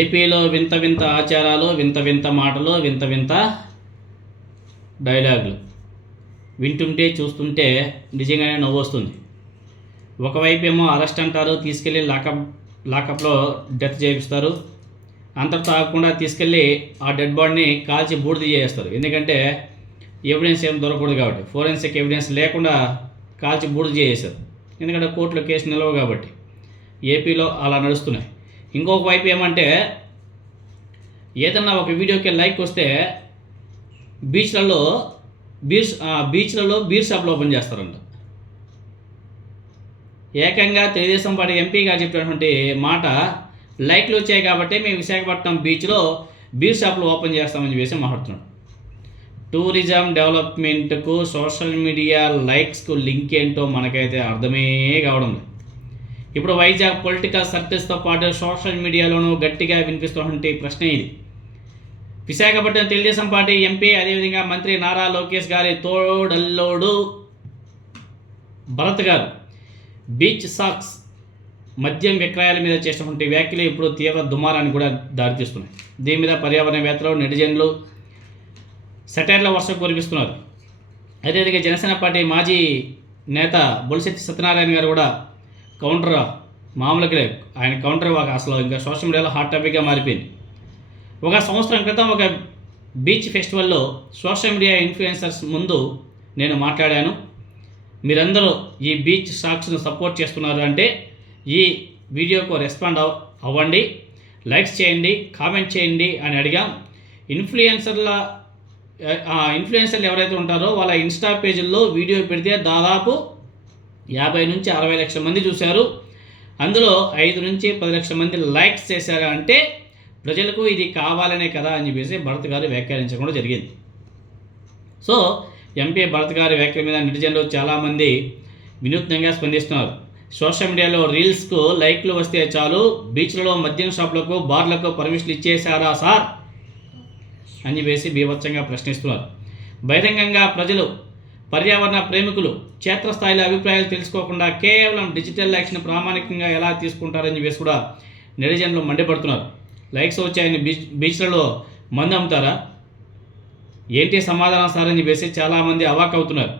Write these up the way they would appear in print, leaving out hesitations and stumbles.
ఏపీలో వింత వింత ఆచారాలు, వింత వింత మాటలు, వింత వింత డైలాగులు వింటుంటే చూస్తుంటే నిజంగానే నవ్వు వస్తుంది. ఒకవైపు ఏమో అరెస్ట్ అంటారు, తీసుకెళ్ళి లాకప్లో డెత్ చేయిస్తారు. అంతటితో ఆగకుండా తీసుకెళ్ళి ఆ డెడ్ బాడీని కాల్చి బూడిద చేస్తారు. ఎందుకంటే ఎవిడెన్స్ ఏం దొరకకూడదు కాబట్టి, ఫోరెన్సిక్ ఎవిడెన్స్ లేకుండా కాల్చి బూడిద చేసేశారు. ఎందుకంటే కోర్టులో కేసు నిలవు కాబట్టి. ఏపీలో అలా నడుస్తున్నాయి. ఇంకొక వైపు ఏమంటే, ఏదన్నా ఒక వీడియోకి లైక్ వస్తే బీచ్లలో బీర్ షాప్లు ఓపెన్ చేస్తారంట. ఏకంగా తెలుగుదేశం పార్టీ ఎంపీగా చెప్పినటువంటి మాట, లైక్లు వచ్చాయి కాబట్టి మేము విశాఖపట్నం బీచ్లో బీర్ షాప్లు ఓపెన్ చేస్తామని చెప్పేసి మాట్లాడుతున్నాడు. టూరిజం డెవలప్మెంట్కు సోషల్ మీడియా లైక్స్కు లింక్ ఏంటో మనకైతే అర్థమే కావడం లేదు. ఇప్పుడు వైజాగ్ పొలిటికల్ సర్కిల్స్తో పాటు సోషల్ మీడియాలోనూ గట్టిగా వినిపిస్తున్నటువంటి ప్రశ్న ఇది. విశాఖపట్నం తెలుగుదేశం పార్టీ ఎంపీ, అదేవిధంగా మంత్రి నారా లోకేష్ గారి తోడల్లోడు భరత్ గారు బీచ్ సాక్స్ మద్యం విక్రయాల మీద చేసినటువంటి వ్యాఖ్యలు ఇప్పుడు తీవ్ర దుమారాన్ని కూడా దారితీస్తున్నాయి. దీని మీద పర్యావరణవేత్తలు, నెటిజన్లు సెటైర్ల వర్షం కురిపిస్తున్నారు. అదేవిధంగా జనసేన పార్టీ మాజీ నేత బొలిశెట్టి సత్యనారాయణ గారు కూడా కౌంటర్, మామూలుగా ఆయన కౌంటర్ అసలు ఇంకా సోషల్ మీడియాలో హాట్ టాపిక్గా మారిపోయింది. ఒక సంవత్సరం క్రితం ఒక బీచ్ ఫెస్టివల్లో సోషల్ మీడియా ఇన్ఫ్లుయెన్సర్స్ ముందు నేను మాట్లాడాను. మీరందరూ ఈ బీచ్ షాక్స్ను సపోర్ట్ చేస్తున్నారు అంటే ఈ వీడియోకు రెస్పాండ్ అవ్వండి, లైక్స్ చేయండి, కామెంట్ చేయండి అని అడిగాం. ఇన్ఫ్లుయెన్సర్లు ఎవరైతే ఉంటారో వాళ్ళ ఇన్స్టా పేజీల్లో వీడియో పెడితే దాదాపు 50 నుంచి 60 లక్షల మంది చూశారు. అందులో 5 నుంచి 10 లక్షల మంది లైక్స్ చేశారు. అంటే ప్రజలకు ఇది కావాలనే కదా అని చెప్పేసి భరత్ గారు వ్యాఖ్యానించడం జరిగింది. సో ఎంపీ భరత్ గారి వ్యాఖ్యల మీద నెటిజన్లు చాలామంది వినూత్నంగా స్పందిస్తున్నారు. సోషల్ మీడియాలో రీల్స్కు లైక్లు వస్తే చాలు, బీచ్లలో మద్యం షాపులకు, బార్లకు పర్మిషన్లు ఇచ్చేశారా సార్ అని చెప్పేసి బీభత్సంగా ప్రశ్నిస్తున్నారు. బహిరంగంగా ప్రజలు, పర్యావరణ ప్రేమికులు క్షేత్రస్థాయిలో అభిప్రాయాలు తెలుసుకోకుండా కేవలం డిజిటల్ యాక్షన్ ప్రామాణికంగా ఎలా తీసుకుంటారని చెప్పేసి కూడా నెటిజన్లు మండిపడుతున్నారు. లైక్స్ వచ్చాయని బీచ్లలో మందు అమ్ముతారా, ఏంటి సమాధానం సార్ అని చెప్పేసి చాలామంది అవాక్ అవుతున్నారు.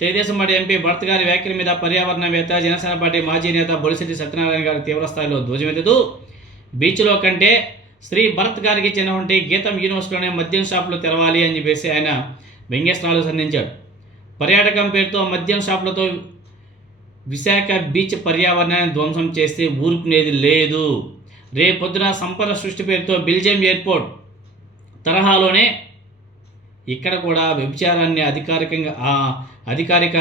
తెలుగుదేశం పార్టీ ఎంపీ భరత్ గారి వ్యాఖ్యల మీద పర్యావరణవేత్త, జనసేన పార్టీ మాజీ నేత బొలిశెట్టి సత్యనారాయణ గారి తీవ్రస్థాయిలో ధ్వజమెత్తుతూ, బీచ్లో కంటే శ్రీ భరత్ గారికి చెందినటువంటి గీతం యూనివర్సిటీలోనే మద్యం షాపులు తెరవాలి అని చెప్పేసి ఆయన వ్యంగ్యాస్త్రాలు సంధించాడు. పర్యాటకం పేరుతో మద్యం షాపులతో విశాఖ బీచ్ పర్యావరణాన్ని ధ్వంసం చేస్తే ఊరుకునేది లేదు. రేపొద్దున సంపద సృష్టి పేరుతో బెల్జియం ఎయిర్పోర్ట్ తరహాలోనే ఇక్కడ కూడా వ్యభిచారాన్ని అధికారిక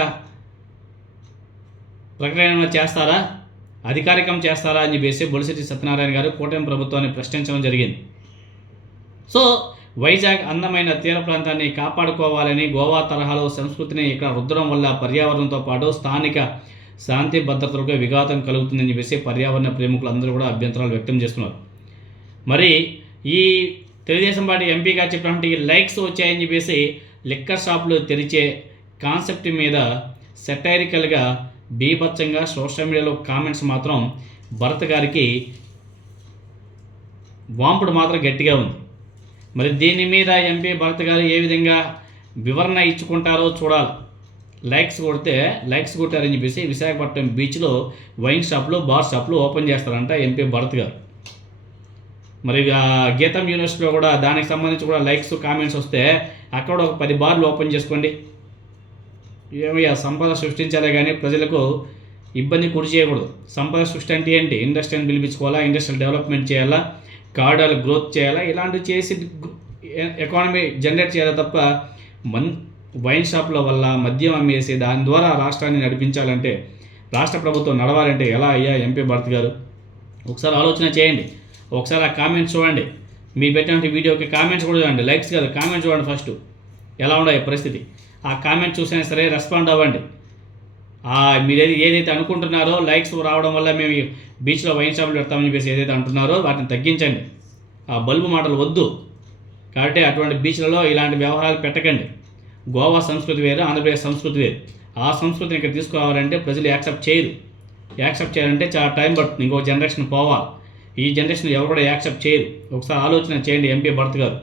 ప్రకటన చేస్తారా, అధికారికం చేస్తారా అని చెప్పేసి బొలిశెట్టి సత్యనారాయణ గారు కూటమి ప్రభుత్వాన్ని ప్రశ్నించడం జరిగింది. సో వైజాగ్ అందమైన తీర ప్రాంతాన్ని కాపాడుకోవాలని గోవా తరహాలో సంస్కృతిని ఇక్కడ రుద్దడం వల్ల పర్యావరణంతో పాటు స్థానిక శాంతి భద్రతలకు విఘాతం కలుగుతుందని చెప్పేసి పర్యావరణ ప్రేమికులు అందరూ కూడా అభ్యంతరాలు వ్యక్తం చేస్తున్నారు. మరి ఈ తెలుగుదేశం పార్టీ ఎంపీగా చెప్పినటువంటి లైక్స్ వచ్చాయని చెప్పేసి లిక్కర్ షాపులు తెరిచే కాన్సెప్ట్ మీద సెటైరికల్గా బీభత్సంగా సోషల్ మీడియాలో కామెంట్స్ మాత్రం భరత్ గారికి వాంపుడు మాత్రం గట్టిగా ఉంది. మరి దీని మీద ఎంపీ భరత్ గారు ఏ విధంగా వివరణ ఇచ్చుకుంటారో చూడాలి. లైక్స్ కొట్టారని చెప్పేసి విశాఖపట్నం బీచ్లో వైన్ షాపులు, బార్ షాపులు ఓపెన్ చేస్తారంట ఎంపీ భరత్ గారు. మరి గీతం యూనివర్సిటీలో కూడా దానికి సంబంధించి కూడా లైక్స్, కామెంట్స్ వస్తే అక్కడ ఒక 10 బార్లు ఓపెన్ చేసుకోండి. ఏమయ్యా, సంపద సృష్టించాలే కానీ ప్రజలకు ఇబ్బంది కుడి చేయకూడదు. సంపద సృష్టి అంటే ఏంటి? ఇండస్ట్రీని పిలిపించుకోవాలా, ఇండస్ట్రియల్ డెవలప్మెంట్ చేయాలా, కార్డాలు గ్రోత్ చేయాలా, ఇలాంటివి చేసి ఎకానమీ జనరేట్ చేయాలి తప్ప వైన్ షాపుల వల్ల మద్యం అమ్మేసి దాని ద్వారా రాష్ట్రాన్ని నడిపించాలంటే, రాష్ట్ర ప్రభుత్వం నడవాలంటే ఎలా అయ్యా ఎంపీ భరత్ గారు? ఒకసారి ఆలోచన చేయండి. ఒకసారి ఆ కామెంట్స్ చూడండి. మీరు పెట్టినటువంటి వీడియోకి కామెంట్స్ కూడా చూడండి. లైక్స్ కాదు, కామెంట్స్ చూడండి. ఫస్ట్ ఎలా ఉన్నాయి పరిస్థితి, ఆ కామెంట్ చూసినా సరే రెస్పాండ్ అవ్వండి. మీరు ఏదైతే అనుకుంటున్నారో లైక్స్ రావడం వల్ల మేము బీచ్లో వైన్ షాపులు పెడతామని చెప్పేసి ఏదైతే అంటున్నారో వాటిని తగ్గించండి. ఆ బల్బు మాటలు వద్దు. కాబట్టి అటువంటి బీచ్లలో ఇలాంటి వ్యవహారాలు పెట్టకండి. గోవా సంస్కృతి వేరు, ఆంధ్రప్రదేశ్ సంస్కృతి వేరు. ఆ సంస్కృతిని ఇక్కడ తీసుకురావాలంటే ప్రజలు యాక్సెప్ట్ చేయరు. యాక్సెప్ట్ చేయాలంటే చాలా టైం పడుతుంది, ఇంకో జనరేషన్ పోవాలి. ఈ జనరేషన్ ఎవరు కూడా యాక్సెప్ట్ చేయరు. ఒకసారి ఆలోచన చేయండి ఎంపీ భరత్ గారు.